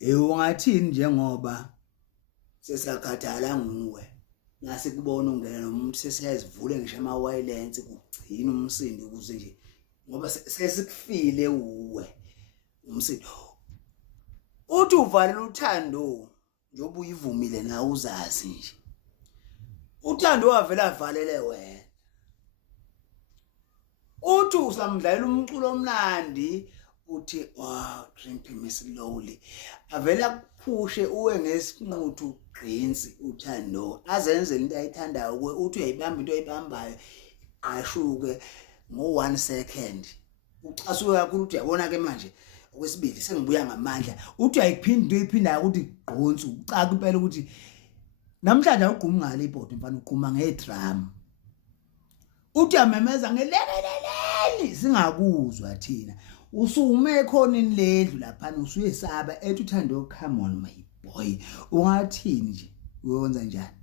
Ungathini njengoba sesakhathala nguwe nase kubona ungena nomuntu sesiyazivule ngisho ama-violence kugcina umsindo ukuze nje ngoba sesikufile uwe umsindo uthi uvalela uthando njengoba uyivumile na uzazi nje uthando wavela avalele wena uthi usamdlalela umculo omnandi uthi wow drink me slowly avela kuphushe uwe ngesinquthu gqinsi uthando azenze into ayithandayo kuwe uthi uyayibamba into ayibambayo ashuke ngo1 second ucasuke kakhulu uthi yabona ke manje okwesibili sengibuya ngamandla uthi ayikuphindi into oyiphindayo ukuthi gqonsi ucaka impela ukuthi namhlanje awugqumi ngale ibhodi mfana uqhuma ngedrum uthi amemeza ngelekeleleli singakuzwa thina usume ekhonini ledlu lapha usuyesaba ethi uthando come on my boy ungathini nje uyonza njani